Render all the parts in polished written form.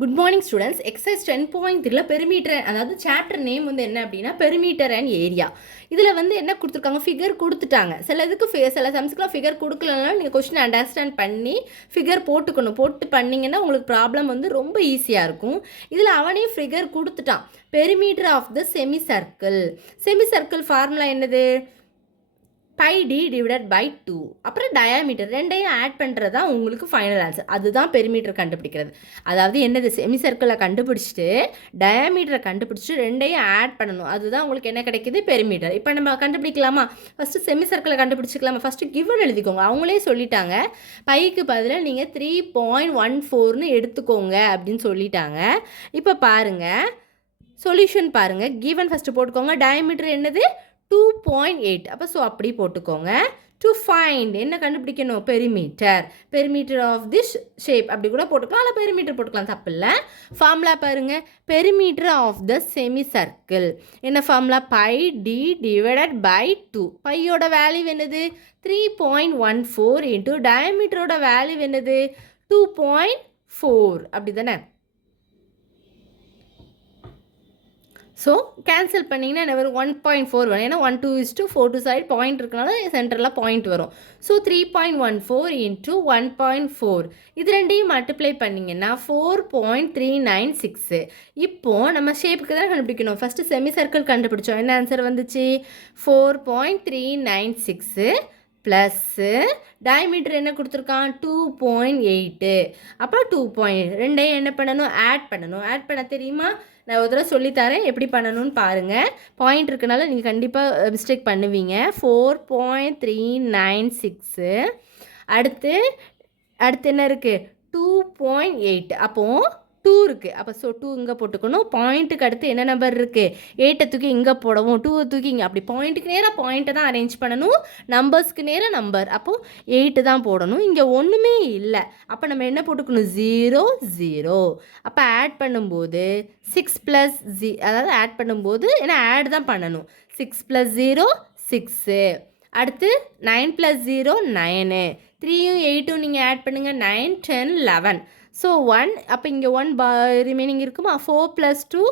Good morning students. Exercise 10.3 perimeter, அதாவது chapter name வந்து என்ன அப்படின்னா பெரிமீட்டர் அண்ட் ஏரியா. இதில் வந்து என்ன கொடுத்துருக்காங்க, ஃபிகர் கொடுத்துட்டாங்க. சில இதுக்கு சில சம்ஸ்க்குலாம் ஃபிகர் கொடுக்கலனாலும் நீங்கள் கொஸ்டின் அண்டர்ஸ்டாண்ட் பண்ணி ஃபிகர் போட்டு பண்ணிங்கன்னா உங்களுக்கு ப்ராப்ளம் வந்து ரொம்ப ஈஸியாக இருக்கும். இதில் அவனே ஃபிகர் கொடுத்துட்டான். Perimeter of the semi circle formula என்னது? Pi d divided by 2. அப்புறம் டயாமீட்டர் ரெண்டையும் ஆட் பண்ணுறது தான் உங்களுக்கு ஃபைனல் ஆன்சர். அதுதான் பெரிமீட்டர் கண்டுபிடிக்கிறது. அதாவது என்னது, செமி சர்க்கிளை கண்டுபிடிச்சிட்டு டயாமீட்டரை கண்டுபிடிச்சிட்டு ரெண்டையும் ஆட் பண்ணணும். அதுதான் உங்களுக்கு என்ன கிடைக்கிது, பெரிமீட்டர். இப்போ நம்ம கண்டுபிடிக்கலாமா? ஃபஸ்ட்டு செமி சர்க்கிளை கண்டுபிடிச்சிக்கலாமா? ஃபஸ்ட்டு கிவன் எழுதிக்கோங்க. அவங்களே சொல்லிட்டாங்க, பைக்கு பதிலாக நீங்கள் 3.14ன்னு எடுத்துக்கோங்க அப்படின்னு சொல்லிட்டாங்க. இப்போ பாருங்கள், சொல்யூஷன் பாருங்கள். கிவன் ஃபஸ்ட்டு போட்டுக்கோங்க. டயாமீட்டர் என்னது, 2.8. அப்போ அப்படி போட்டுக்கோங்க. டு ஃபைண்ட் என்ன கண்டுபிடிக்கணும், பெரிமீட்டர் ஆஃப் திஸ் ஷேப் அப்படி கூட போட்டுக்கலாம், இல்லை பெரிமீட்டர் போட்டுக்கலாம், தப்பு இல்லை. ஃபார்முலா பாருங்கள், perimeter of the semi circle என்ன formula? Pi d divided by 2. பையோட வேல்யூ என்னது, 3.14 இன்ட்டு டயாமீட்டரோட வேல்யூ என்னது, 2.4. அப்படி தானே? ஸோ கேன்சல் பண்ணிங்கன்னா என்ன வரும், 1.4 வரும். ஏன்னா 1:4 சைடு பாயிண்ட் இருக்கனால சென்டரில் பாயிண்ட் வரும். ஸோ 3.14 இன்ட்டு 1.4 இது ரெண்டையும் மல்டிப்ளை பண்ணிங்கன்னா 4.396. இப்போது நம்ம ஷேப்புக்கு தான் கண்டுபிடிக்கணும். ஃபஸ்ட்டு செமி சர்க்கிள் கண்டுபிடிச்சோம். என்ன ஆன்சர் வந்துச்சு, 4.396 ப்ளஸ்ஸு டயாமீட்டர் என்ன கொடுத்துருக்கான், 2.8. அப்போ 2. ரெண்டையும் என்ன பண்ணணும், ஆட் பண்ண தெரியுமா? நான் ஒரு தடவை சொல்லித்தரேன் எப்படி பண்ணணும்னு பாருங்கள். பாயிண்ட் இருக்கனால நீங்கள் கண்டிப்பாக மிஸ்டேக் பண்ணுவீங்க. 4.396 அடுத்து என்ன இருக்குது, 2.8. அப்போது 2 இருக்குது. அப்போ 2 இங்கே போட்டுக்கணும். பாயிண்ட்டுக்கு அடுத்து என்ன நம்பர் இருக்குது, 8 தூக்கி இங்கே போடவும், 2 தூக்கி இங்கே, அப்படி பாயிண்ட்டுக்கு நேராக பாயிண்ட்டை தான் அரேஞ்ச் பண்ணணும். நம்பர்ஸ்க்கு நேராக நம்பர், அப்போது 8 தான் போடணும். இங்கே ஒன்றுமே இல்லை. அப்போ நம்ம என்ன போட்டுக்கணும், 0 0. அப்போ ஆட் பண்ணும்போது 6 + 0, அதாவது ஆட் பண்ணும்போது ஏன்னா ஆட் தான் பண்ணணும். 6 + 0 6. அடுத்து 9 + 0 9. 3யும் 8ம் நீங்கள் ஆட் பண்ணுங்கள், 9 10 11. ஸோ 1. அப்போ இங்கே 1 ரிமைனிங் இருக்குமா, 4 + 2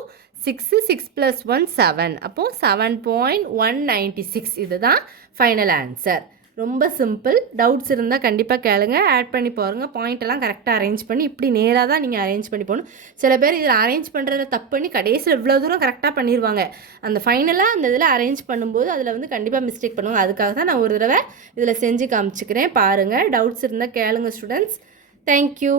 6 6 + 1 7. அப்போது 7.196. இதுதான் ஃபைனல் ஆன்சர். ரொம்ப சிம்பிள். டவுட்ஸ் இருந்தால் கண்டிப்பாக கேளுங்க, ஆட் பண்ணி பாருங்கள். பாயிண்டெல்லாம் கரெக்டாக அரேஞ்ச் பண்ணி இப்படி நேராக தான் நீங்கள் அரேஞ்ச் பண்ணி போகணும். சில பேர் இதில் அரேஞ்ச் பண்ணுறத தப்பு பண்ணி கடைசியில் இவ்வளோ தூரம் கரெக்டாக பண்ணிடுவாங்க. அந்த ஃபைனலாக அந்த இதில் அரேஞ்ச் பண்ணும்போது அதில் வந்து கண்டிப்பாக மிஸ்டேக் பண்ணுவாங்க. அதுக்காக தான் நான் ஒரு தடவை இதில் செஞ்சு காமிச்சிக்கிறேன். பாருங்கள், டவுட்ஸ் இருந்தால் கேளுங்க ஸ்டூடெண்ட்ஸ். தேங்க்யூ.